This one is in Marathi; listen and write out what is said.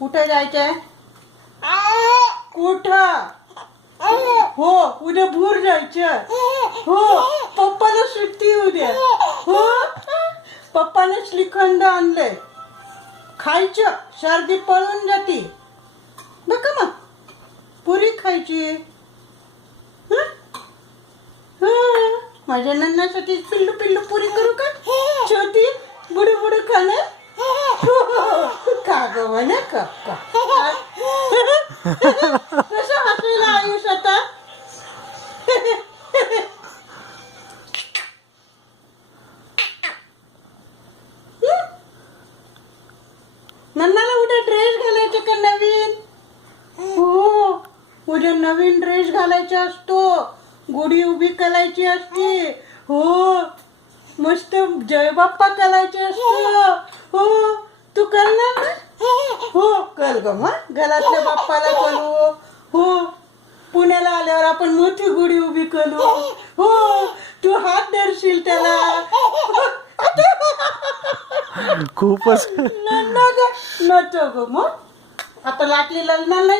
कुठे जायचंय? कुठं? हो उद्या भूर जायचं. हो पप्पाला सुट्टी उद्या. हो पप्पाने श्रीखंड आणलंय, खायचं सर्दी पळून जाती. बघा मग पुरी खायची. माझ्या नन्नासाठी पिल्लू पिल्लू पुरी करू का? छोटी बुडू बुडू खाणार. का ग म्हणे का कसं हसलेलं आयुष आता. नन्नाला उद्या ड्रेस घालायचे का नवीन? हो उद्या नवीन ड्रेस घालायचा असतो, गुढी उभी करायची असते. हो मस्त जय बाप्पा करायचे असतो. हो तू करणार ना? हो कर ग मग घरातल्या बाप्पाला करू. हो पुण्याला आल्यावर आपण मोठी गुढी उभी करू. हो तू हात धरशील त्याला. खूपच नन्ना ग नच ग मग आता लागली लग्नाला